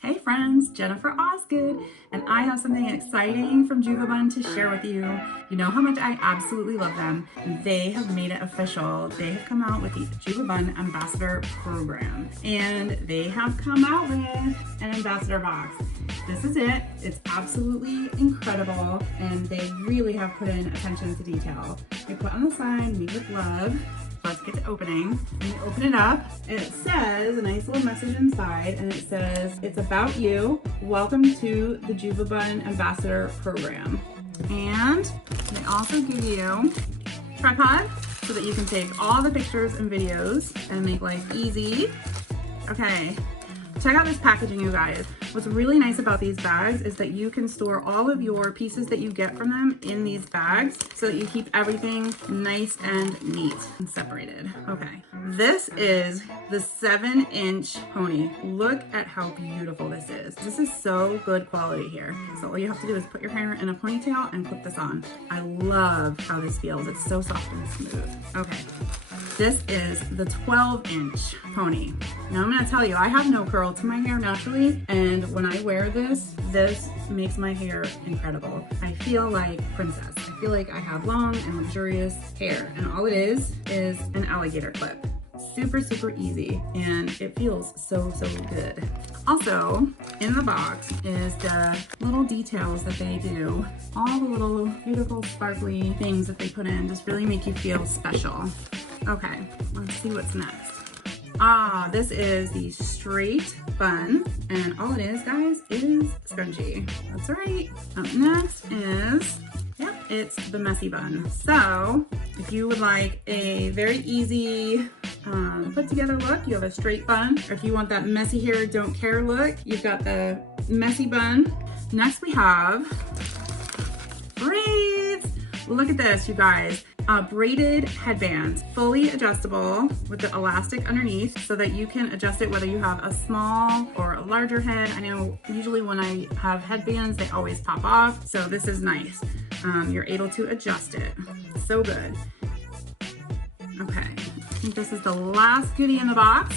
Hey friends, Jennifer Osgood, and I have something exciting from JuvaBun to share with you. You know how much I absolutely love them. They have made it official. They have come out with the JuvaBun Ambassador program, and they have come out with an ambassador box. This is it. It's absolutely incredible, and they really have put in attention to detail. They put on the sign, "Made with love." Let's get to opening. When you open it up, it says a nice little message inside, and it says, "It's about you. Welcome to the JuvaBun Ambassador program." And they also give you a tripod so that you can take all the pictures and videos and make life easy. Okay, check out this packaging, you guys. What's really nice about these bags is that you can store all of your pieces that you get from them in these bags so that you keep everything nice and neat and separated. Okay, this is the 7-inch pony. Look at how beautiful this is. This is so good quality here. So all you have to do is put your hair in a ponytail and put this on. I love how this feels. It's so soft and smooth. Okay. This is the 12-inch pony. Now I'm gonna tell you, I have no curl to my hair naturally, and when I wear this, this makes my hair incredible. I feel like princess. I feel like I have long and luxurious hair, and all it is an alligator clip. Super, super easy, and it feels so, so good. Also, in the box is the little details that they do. All the little beautiful sparkly things that they put in just really make you feel special. Okay, let's see what's next. This is the straight bun, and all it is, guys, is scrunchie. That's right. Up next is, it's the messy bun. So if you would like a very easy put together look, you have a straight bun. Or if you want that messy hair, don't care look, you've got the messy bun. Next we have braids. Look at this, you guys. Braided headbands, fully adjustable with the elastic underneath so that you can adjust it whether you have a small or a larger head. I know usually when I have headbands, they always pop off. So this is nice. You're able to adjust it. So good. Okay, I think this is the last goodie in the box.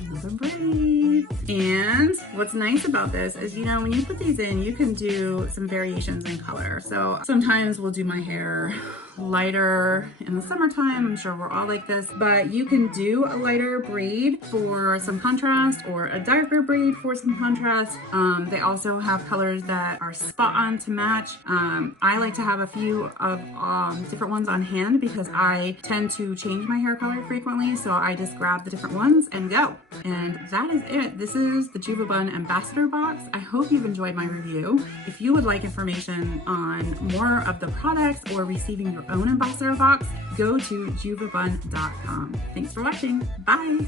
Another braid. And what's nice about this is, you know, when you put these in, you can do some variations in color. So sometimes we'll do my hair lighter in the summertime. I'm sure we're all like this, but you can do a lighter braid for some contrast or a darker braid for some contrast. They also have colors that are spot on to match. I like to have a few of different ones on hand because I tend to change my hair color frequently. So I just grab the different ones and go. And that is it. This is the JuvaBun Ambassador box. I hope you've enjoyed my review. If you would like information on more of the products or receiving your own ambassador box, go to juvabun.com. Thanks for watching. Bye.